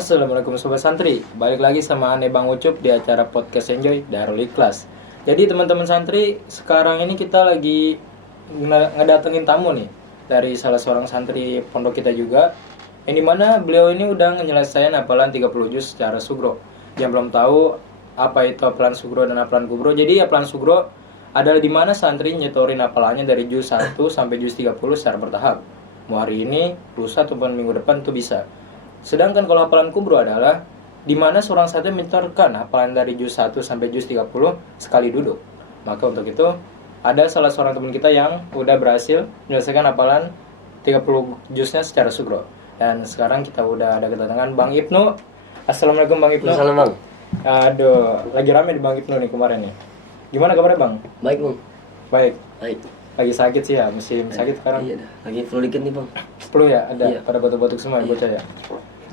Assalamualaikum Sobat Santri. Balik lagi sama Ane Bang Ucup di acara Podcast Enjoy Darul Ikhlas. Jadi teman-teman santri, sekarang ini kita lagi ngedatengin tamu nih dari salah seorang santri pondok kita juga, yang dimana beliau ini udah nyelesain hafalan 30 juz secara sugro. Yang belum tahu apa itu hafalan sugro dan hafalan kubro. Jadi hafalan sugro adalah dimana santri nyetorin hafalannya dari juz 1 sampai juz 30 secara bertahap. Mau hari ini, lusa ataupun minggu depan tuh bisa. Sedangkan kalau hafalan kubro adalah di mana seorang santri menyetorkan hafalan dari juz 1 sampai juz 30 sekali duduk. Maka untuk itu ada salah seorang teman kita yang udah berhasil menyelesaikan hafalan 30 juznya secara sugro. Dan sekarang kita udah ada kedatangan Bang Ibnu. Assalamualaikum Bang Ibnu. Assalamualaikum Bang. Aduh, lagi rame di Bang Ibnu nih kemarin nih. Gimana kabarnya Bang? Baik Bang. Baik. Baik. Lagi sakit sih ya, musim sakit sekarang. Iya dah. Lagi flu dikit nih Bang. Flu ya, ada Iya. pada batuk-batuk semua Iya. bocah ya.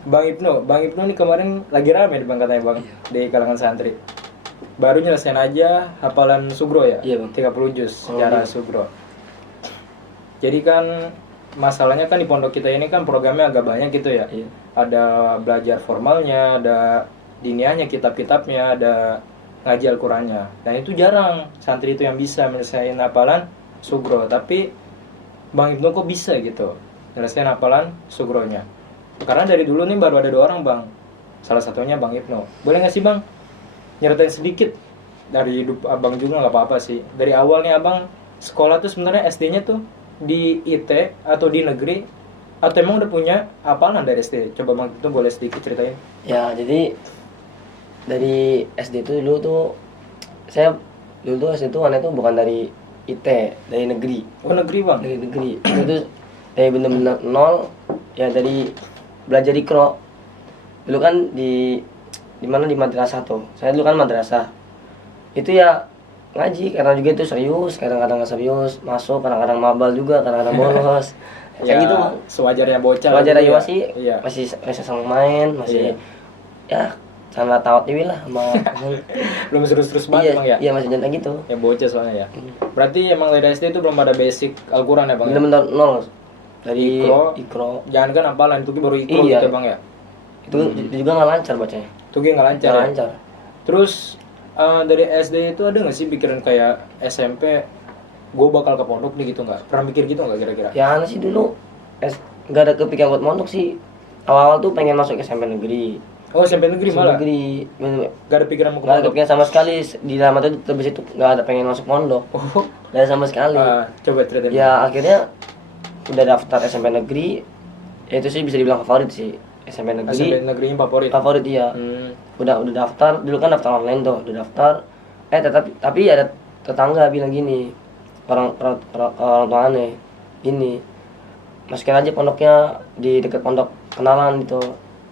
Bang Ibnu nih kemarin lagi rame di Bang katanya Bang di kalangan santri. Baru nyelesain aja hafalan sugro ya, Iya, Bang. 30 juz Oh, secara iya. sugro. Jadi kan masalahnya kan di pondok kita ini kan programnya agak banyak gitu ya. Iya. Ada belajar formalnya, ada diniahnya, kitab-kitabnya, ada ngaji Al-Qur'annya. Dan itu jarang santri itu yang bisa menyelesaikan hafalan sugro, tapi Bang Ibnu kok bisa gitu nyelesain hafalan sugronya. Karena dari dulu nih baru ada 2 orang Bang. Salah satunya Bang Ibnu. Boleh nggak sih Bang nyeritain sedikit dari hidup Abang juga, nggak apa-apa sih. Dari awal nih Abang sekolah tuh sebenarnya SD-nya tuh di IT atau di negeri, atau emang udah punya hafalan dari SD? Coba Bang Ibnu boleh sedikit ceritain. Ya, jadi dari SD itu dulu tuh saya dulu tuh SD tuh aneh tuh bukan dari IT, dari negeri. Oh negeri Bang? Dari negeri. Itu tuh dari bener-bener nol, ya dari belajar ikro. Dulu kan di mana di madrasah tuh. Saya dulu kan madrasah. Itu ya ngaji karena juga itu serius, kadang-kadang nggak serius, masuk kadang-kadang mabal juga, kadang-kadang bolos. Ya Kayak gitu Bang. sewajarnya bocah. Wajar gitu aja ya. masih Iya. masih senang main, masih ya sangat tawat dewi lah sama Belum terus banget iya, Bang ya? iya masih jantan gitu. Ya bocah soalnya ya. Berarti emang dari SD itu belum ada basic Al-Quran ya Bang? Ya? Bener-bener nol dari Ikro. ikro. Jangan kan hafalan, itu baru ikro Iya. gitu Bang ya? Itu juga nggak lancar bacanya. Itu nggak lancar Nggak ya? lancar. Terus dari SD itu ada nggak sih pikiran kayak SMP gue bakal ke pondok nih gitu nggak? Pernah mikir gitu nggak kira-kira? Ya aneh sih dulu nggak ada kepikiran buat mondok sih. Awal-awal tuh pengen masuk SMP negeri. Oh SMP negeri SMP malah? negeri. Gak ada pikiran mau ke Nggak ada pondok? kepikiran sama sekali di dalam itu terus itu nggak ada pengen masuk pondok. Oh, Nggak ada sama sekali. coba ceritain. Ya akhirnya udah daftar SMP negeri. Ya, itu sih bisa dibilang favorit sih SMP negeri. SMP negerinya favorit? Favorit iya. Udah daftar dulu kan daftar online tuh, udah daftar tapi ada tetangga bilang gini, orang tua aneh gini, masukin aja pondoknya di dekat pondok kenalan gitu.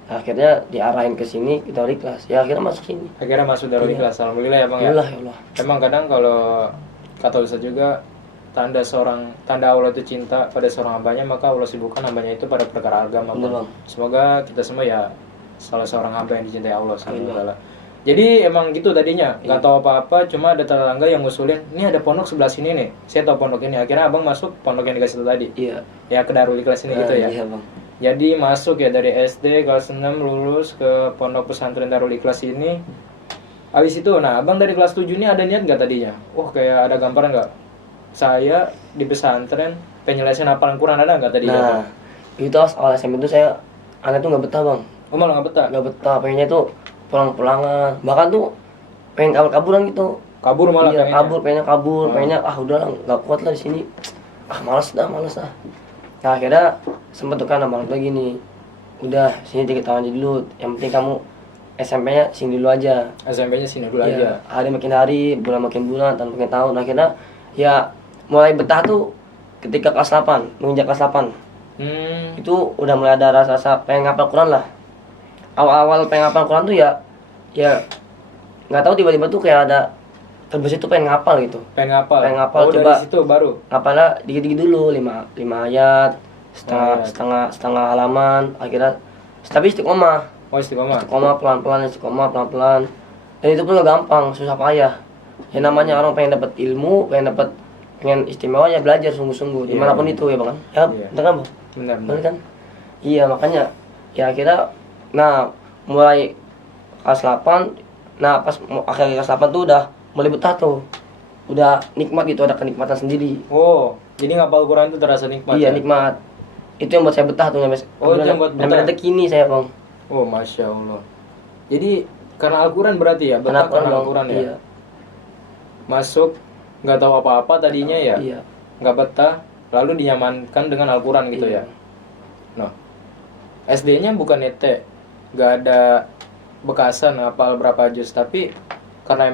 Akhirnya diarahin ke sini kita ikhlas, ya akhirnya masuk sini. Akhirnya masuk Darul Iya. Ikhlas, alhamdulillah ya Bang ya. Alhamdulillah ya Allah. Emang kadang kalau kata Ustaz juga tanda Allah itu cinta pada seorang hambanya, maka Allah sibukkan hambanya itu pada perkara agama. Bener, Bang. Bang. Semoga kita semua ya salah seorang hamba yang dicintai Allah SWT. Jadi emang gitu tadinya, nggak tahu apa-apa, cuma ada tetangga yang ngusulin, ini ada pondok sebelah sini nih, saya tahu pondok ini. Akhirnya abang masuk pondok yang dikasih tahu tadi, Iya. ya ke Darul Ikhlas ini gitu ya. Iya bang. Jadi masuk ya dari SD kelas 6 lulus ke pondok pesantren Darul Ikhlas ini. Habis itu, nah abang dari kelas 7 ini ada niat nggak tadinya? Kayak ada gambaran nggak? Saya di pesantren penyelesaian hafalan Quran ada nggak tadi? Nah itu awal SMP itu saya aneh tuh nggak betah bang. Oh malah nggak betah? Nggak betah, pengennya tuh pulang-pulangan, bahkan tuh pengen kabur-kaburan gitu. Kabur malah Iya, pengennya? pengennya kabur, pengennya udahlah nggak kuat lah di sini, malas dah. Nah akhirnya sempet tuh kan abang lagi nih, udah sini 3 tahun aja dulu, yang penting kamu SMP-nya sini dulu aja. SMP-nya sini dulu aja. Iya, hari makin hari, bulan makin bulan, tahun makin tahun. Akhirnya ya mulai betah tuh ketika kelas 8, menginjak kelas 8. Itu udah mulai ada rasa-rasa pengen ngapal Quran lah. Awal-awal pengen ngapal Quran tuh ya nggak tahu tiba-tiba tuh kayak ada terbesit tuh pengen ngapal gitu. Pengen ngapal? Coba dari situ baru? ngapalnya dikit-dikit dulu, 5 ayat, setengah halaman. Akhirnya tapi istiqomah. Oh istiqomah? Istiqomah pelan-pelan. Dan itu pun gak gampang, susah payah. Ya namanya orang pengen dapat ilmu, pengen istimewa ya belajar sungguh-sungguh dimanapun itu ya bang. Ya bener kan bang? Benar. Bener kan? Iya makanya ya akhirnya, nah mulai kelas 8, nah pas akhir kelas 8 tuh udah mulai betah tuh, udah nikmat gitu, ada kenikmatan sendiri. Oh, jadi ngapal Quran itu terasa nikmat Iya ya? nikmat, itu yang buat saya betah tuh sampai Oh, itu yang buat betah. sampai detik ini saya bang. Oh, Masya Allah. Jadi karena Al-Quran berarti ya? Betah karena Bang. Al-Quran ya? Iya. Masuk, nggak tahu apa-apa tadinya ya? Iya. Nggak betah, lalu dinyamankan dengan Al-Quran gitu Iya. ya? Nah, SD-nya bukan ET, nggak ada bekasan hafal berapa juz, tapi karena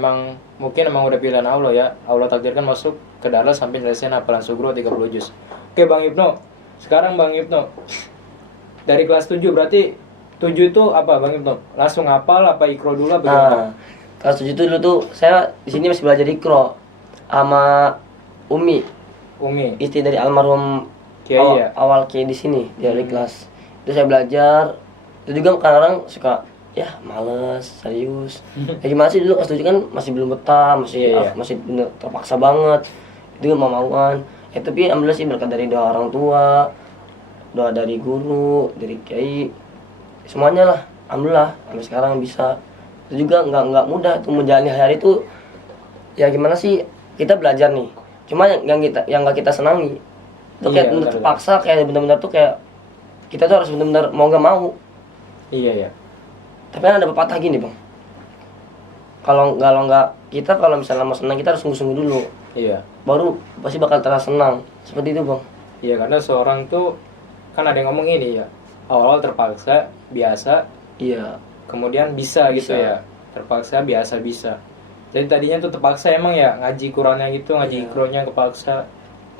mungkin emang udah pilihan Allah ya, Allah takdirkan masuk ke Darlas sampai nyelesain hafalan sugro 30 juz. Oke Bang Ibnu, sekarang Bang Ibnu dari kelas 7 berarti 7 itu apa Bang Ibnu? Langsung hafal apa ikro dulu apa gimana? Nah, kelas 7 itu dulu tuh saya di sini masih belajar ikro sama Umi, istri dari almarhum Kiai ya? awal Kiai di sini dari kelas. Itu saya belajar. Itu juga kadang-kadang suka ya males, serius. Ya gimana sih dulu kelas 7 kan masih belum betah, Iya. masih bener terpaksa banget. Itu mau-mauan. Tapi alhamdulillah sih berkat dari doa orang tua, doa dari guru, dari Kiai, semuanya lah. Alhamdulillah sampai sekarang bisa. Itu juga nggak mudah tuh menjalani hari itu. Ya gimana sih kita belajar nih. Cuma yang nggak kita senangi. Itu Iya, kayak bener benar. terpaksa, kayak benar-benar tuh kayak kita tuh harus benar-benar mau nggak mau. Iya ya. Tapi kan ada pepatah gini bang, kalau nggak kita kalau misalnya mau senang kita harus sungguh-sungguh dulu, Iya. baru pasti bakal terasa senang. Seperti itu bang. Iya karena seorang tuh kan ada yang ngomong ini ya, awal-awal terpaksa, biasa, Iya. kemudian bisa gitu Bisa. ya. Terpaksa, biasa, bisa. Jadi tadinya tuh terpaksa emang ya ngaji Qurannya gitu, ngaji Iya. ikronya kepaksa.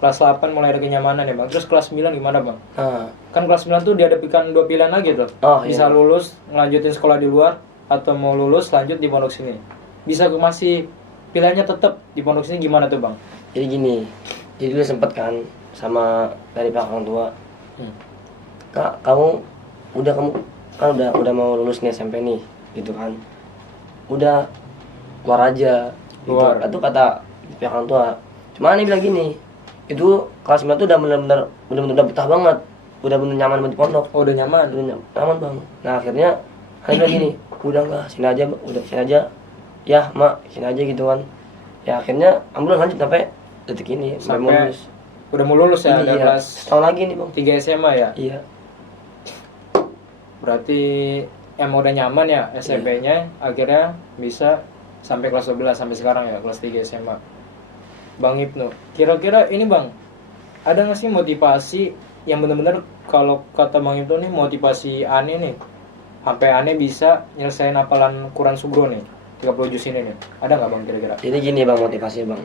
Kelas 8 mulai ada kenyamanan ya Bang. Terus kelas 9 gimana Bang? Nah, Kan kelas 9 tuh dihadapkan 2 pilihan lagi tuh. Oh, Bisa iya. lulus, ngelanjutin sekolah di luar, atau mau lulus lanjut di pondok sini. Bisa masih pilihannya tetap di pondok sini gimana tuh Bang? jadi gini, jadi dulu sempet kan sama dari pihak orang tua, Hmm. kak kamu kan udah mau lulus nih SMP nih, gitu kan, udah keluar aja. Keluar. Itu kata pihak orang tua. Cuma aneh bilang gini, itu kelas 9 tuh udah bener-bener udah betah banget, udah bener nyaman banget di pondok, Oh udah nyaman. udah nyaman bang. Nah akhirnya aneh bilang gini, udah enggak, sini aja, udah sini aja, ya mak sini aja gitu kan. Ya akhirnya alhamdulillah lanjut sampai detik ini, sampai mau Sampai lulus. udah mau lulus ya, ada Iya, kelas setahun lagi nih bang. 3 SMA ya. Iya. Berarti emang udah nyaman ya SMP-nya, akhirnya bisa sampai kelas 12 sampai sekarang ya, kelas 3 SMA. Bang Ibnu, kira-kira ini Bang, ada nggak sih motivasi yang bener-bener kalau kata Bang Ibnu nih motivasi aneh nih, sampai aneh bisa nyelesain hafalan Quran Sugro nih, 30 juz ini nih, ada nggak Bang kira-kira? Jadi gini bang motivasi bang.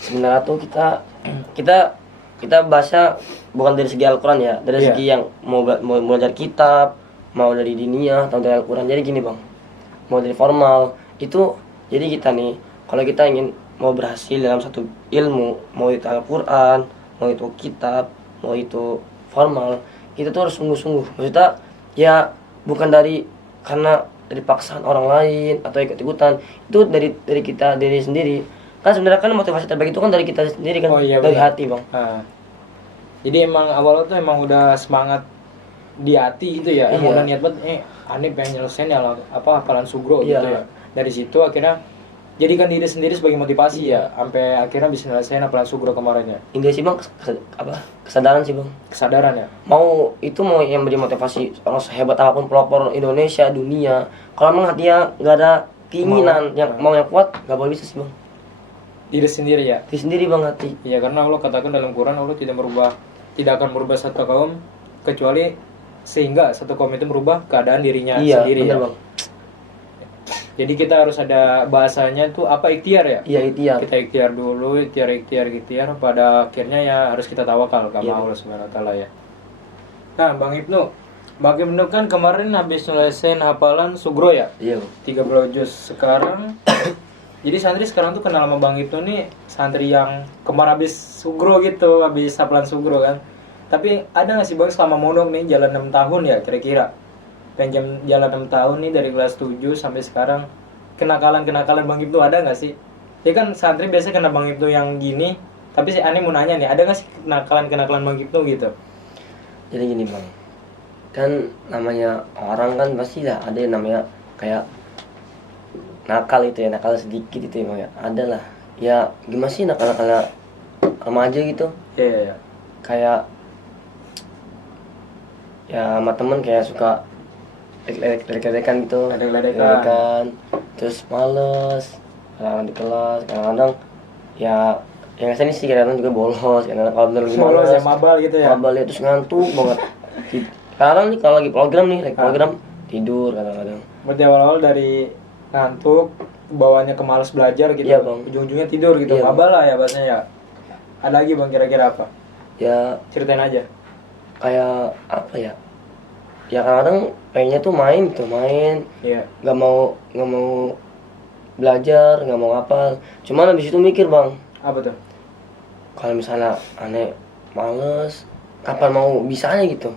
Sebenarnya tuh kita bahasnya bukan dari segi Al-Quran ya, dari Iya. segi yang mau belajar kitab, mau dari diniyah atau dari Al-Quran. Jadi gini bang, mau dari formal itu, jadi kita nih kalau kita ingin mau berhasil dalam satu ilmu, mau itu Al-Quran, mau itu kitab, mau itu formal, kita tuh harus sungguh-sungguh. Maksudnya ya bukan karena dari paksaan orang lain atau ikut-ikutan, itu dari kita diri sendiri. Kan sebenarnya kan motivasi terbaik itu kan dari kita sendiri kan, Oh, iya, dari benar. hati bang. Nah, jadi emang awalnya tuh emang udah semangat di hati gitu ya, emang Iya. udah niat banget, aneh pengen nyelesain ya hafalan Sugro Iya. gitu ya. Dari situ akhirnya jadikan diri sendiri sebagai motivasi ya, sampai akhirnya bisa nyelesain hafalan Sugro kemarin ya. Intinya sih bang kesadaran sih bang. Kesadaran ya. Mau yang beri motivasi orang sehebat apapun pelopor Indonesia dunia, kalau emang hatinya nggak ada keinginan mau yang kuat, nggak boleh bisa sih bang. Diri sendiri ya. Diri sendiri bang hati. Iya, karena Allah katakan dalam Quran, Allah tidak akan merubah satu kaum kecuali sehingga satu kaum itu merubah keadaan dirinya Iya sendiri benar ya. bang. Jadi kita harus ada bahasanya tuh apa, ikhtiar ya. Iya ikhtiar. Kita ikhtiar dulu, ikhtiar, pada akhirnya ya harus kita tawakal sama Iya. Allah Subhanahu wa taala ya. Nah, Bang Ibnu kan kemarin habis nyelesain hafalan Sugro ya, Iya. 30 juz. Sekarang jadi santri sekarang tuh kenal sama Bang Ibnu nih santri yang kemarin habis Sugro gitu, habis hafalan Sugro kan. Tapi ada nggak sih Bang selama mondok nih jalan 6 tahun ya kira-kira? Jalan 6 tahun nih dari kelas 7 sampai sekarang, kenakalan Bang Ibnu ada nggak sih? Ya kan santri biasanya kena Bang Ibnu yang gini, tapi si Ani mau nanya nih, ada nggak sih kenakalan Bang Ibnu gitu? Jadi gini bang, kan namanya orang kan pasti lah ada yang namanya kayak nakal itu ya, nakal sedikit itu ya bang ya, ada lah ya. Gimana sih nakal-nakal remaja gitu, Iya, iya, iya. kayak ya sama temen kayak suka ledek-ledekan gitu, Ledek-ledekan. Ledekan. Terus males kadang di kelas, kadang-kadang ya yang saya sih kadang juga bolos, kadang kalau bener lagi Bolos males ya, mabal gitu ya. mabal ya, terus ngantuk banget. Sekarang nih kalau lagi program nih, lagi program tidur kadang-kadang. Berarti awal-awal dari ngantuk, bawanya ke malas belajar gitu. Iya, Bang. Ujung-ujungnya tidur gitu. Iya, Bang. Mabal lah ya bahasanya ya. Ada lagi bang kira-kira apa? Ya Ceritain aja. kayak apa ya? Ya kadang-kadang pengennya tuh main, Iya. nggak mau belajar, nggak mau apa. Cuman habis itu mikir bang, Apa tuh? kalau misalnya aneh males, kapan mau bisanya gitu.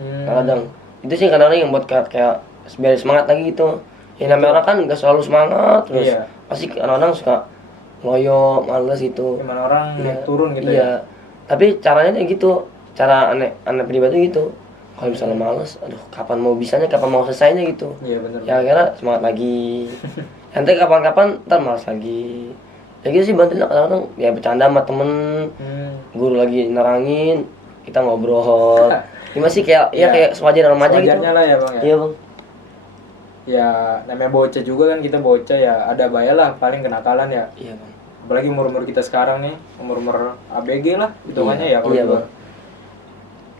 Kadang itu sih kadang-kadang yang buat kayak biar semangat lagi gitu. Ya namanya orang kan nggak selalu semangat terus. Iya. Pasti kadang-kadang suka loyo, males itu. Gimana orang Iya, naik turun gitu iya. ya. Tapi caranya kayak gitu. Cara aneh pribadi gitu. Kalau misalnya males, aduh kapan mau bisanya, kapan mau selesainya gitu. Iya benar. Ya kira semangat lagi. Nanti kapan-kapan ntar malas lagi. Ya gitu sih, bantuin lah kadang-kadang ya bercanda sama temen. Guru lagi nerangin, kita ngobrol. Gimana sih kayak ya Iya. kayak sewajar remaja gitu. Sewajarnya lah ya bang ya. Iya bang. Ya namanya bocah juga kan, kita bocah ya, ada bayalah paling kenakalan ya. Iya bang. Apalagi umur-umur kita sekarang nih, umur-umur ABG lah hitungannya ya kalau Iya, gua. Bang.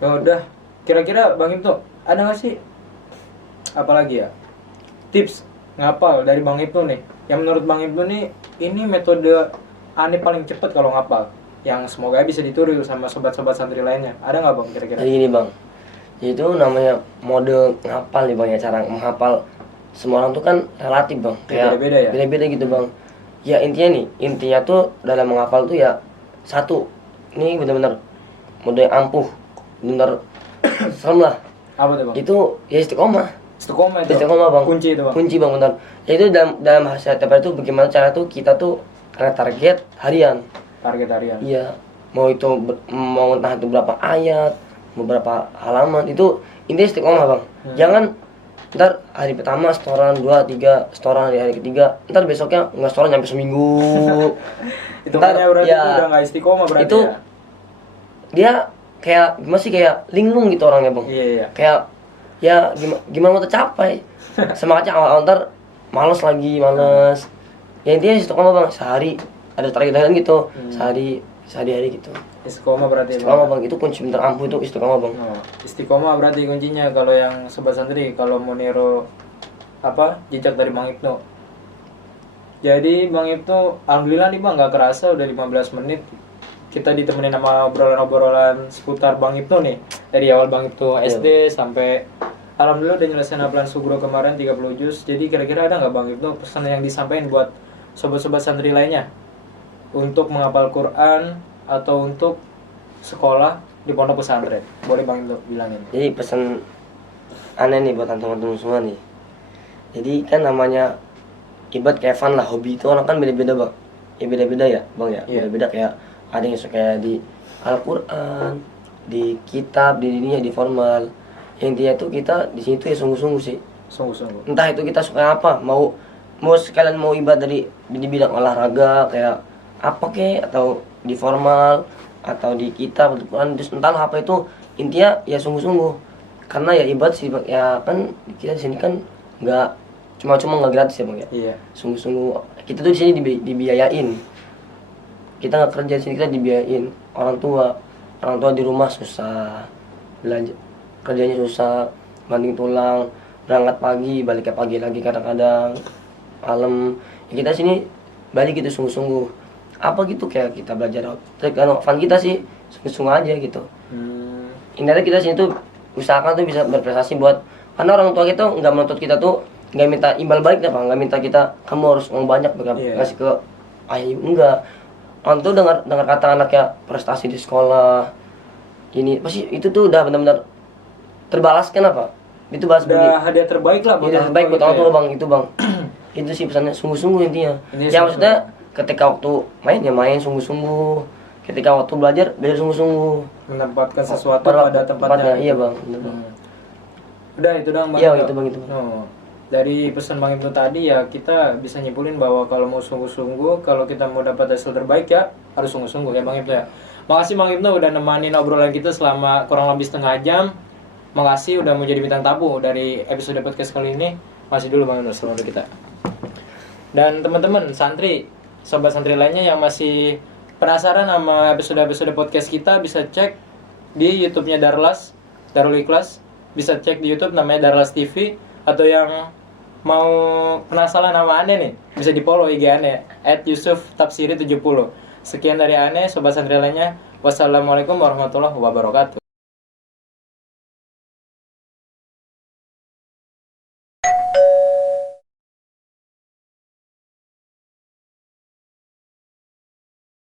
Ya udah, kira-kira Bang Ibnu ada nggak sih apalagi ya tips ngapal dari Bang Ibnu nih? Yang menurut Bang Ibnu nih ini metode aneh paling cepet kalau ngapal, yang semoga bisa ditiru sama sobat-sobat santri lainnya. Ada nggak Bang kira-kira? Jadi gini bang, itu namanya mode ngapal nih bang ya, cara menghafal. Semua orang tuh kan relatif bang, kayak Beda-beda ya? beda-beda gitu bang. Ya intinya tuh dalam menghafal tuh ya satu, ini benar-benar mode yang ampuh, benar serem lah. Apa tuh Bang? Itu ya istiqomah. Istiqomah itu. Istiqomah bang. Kunci itu Bang. Kunci bang benar. Ya itu dalam bahasa TPR itu bagaimana cara tuh kita tuh karena target harian. Target harian. Iya, mau itu mau entah itu berapa ayat, mau berapa halaman, itu intinya istiqomah bang. Jangan ntar hari pertama setoran 2, 3 setoran, hari ketiga ntar besoknya nggak setoran nyampe seminggu. Itu Ntar, kan berarti ya, udah nggak istiqomah berarti itu ya. dia kayak gimana sih, kayak linglung gitu orangnya bang. Iya iya. Kayak ya gimana mau tercapai. Semangatnya awal ntar males lagi, males. Ya intinya istiqomah bang, sehari ada target harian gitu, sehari-hari gitu. Istiqomah berarti Istiqomah bang, itu kunci bener ampuh itu istiqomah bang. Oh, istiqomah berarti kuncinya kalau yang sobat santri, kalau mau niru apa jejak dari Bang Ibnu. Jadi Bang Ibnu alhamdulillah nih Bang, nggak kerasa udah 15 menit kita ditemenin sama obrolan-obrolan seputar Bang Ibnu nih. Dari awal Bang Ibnu SD sampai alhamdulillah udah nyelesain hafalan Sugro kemarin 30 juz. Jadi kira-kira ada nggak Bang Ibnu pesan yang disampaikan buat sobat-sobat santri lainnya untuk menghafal Quran atau untuk sekolah di pondok pesantren? Boleh Bang Ibnu bilangin. Jadi pesan aneh nih buat teman-teman semua nih. Jadi kan namanya ibarat kayak fun lah, hobi itu orang kan beda-beda bang. Ya beda-beda ya bang ya. Iya. Beda-beda kayak ada yang suka di Al-Quran, di kitab, di dunia, di formal. Intinya tuh kita di sini tuh ya sungguh-sungguh sih. Sungguh-sungguh. Entah itu kita suka apa, mau sekalian mau ibadah di bidang olahraga kayak apa kek, atau di formal atau di kitab atau Quran, terus entah apa itu, intinya ya sungguh-sungguh. Karena ya ibadah sih ya kan kita di sini kan nggak cuma nggak gratis ya bang ya. Iya. Sungguh-sungguh kita tuh di sini dibiayain. Kita nggak kerja di sini, kita dibiayain. Orang tua di rumah susah, belanja kerjanya susah, banting tulang, berangkat pagi balik ke pagi lagi kadang-kadang malam. Ya kita sini balik gitu sungguh-sungguh. Apa gitu kayak kita belajar fun kita sih sungguh-sungguh aja gitu. Intinya kita sini tuh usahakan tuh bisa berprestasi buat, karena orang tua kita nggak menuntut kita tuh, nggak minta imbal balik apa, nggak minta kita kamu harus uang banyak kasih ke ayah ibu, enggak. Orang tuh dengar kata anaknya prestasi di sekolah ini pasti itu tuh udah benar-benar terbalaskan apa itu bahas Udah hadiah terbaik lah buat hadiah terbaik buat orang tua bang, itu bang. Itu sih pesannya, sungguh-sungguh intinya. Ya maksudnya ketika waktu main ya main sungguh-sungguh, ketika waktu belajar sungguh-sungguh, menempatkan sesuatu pada tempatnya. Iya bang. Udah itu doang Bang Iya, Ibnu? itu Bang, itu. Oh. Dari pesan Bang Ibnu tadi ya kita bisa nyimpulin bahwa kalau mau sungguh-sungguh, kalau kita mau dapat hasil terbaik ya harus sungguh-sungguh ya Bang Ibnu ya. Makasih Bang Ibnu udah nemanin obrolan kita selama kurang lebih setengah jam. Makasih udah mau jadi bintang tamu dari episode podcast kali ini. Masih dulu Bang Ibnu selalu kita. Dan teman-teman santri, sobat santri lainnya yang masih penasaran sama episode-episode podcast kita bisa cek di YouTube-nya Darul Ikhlas. Bisa cek di YouTube namanya Darlas TV, atau yang mau penasaran nama Ane nih, bisa di-follow IG Ane @yusuf_tafsiri70. Sekian dari Ane, sobat santri lainnya. Wassalamualaikum warahmatullahi wabarakatuh.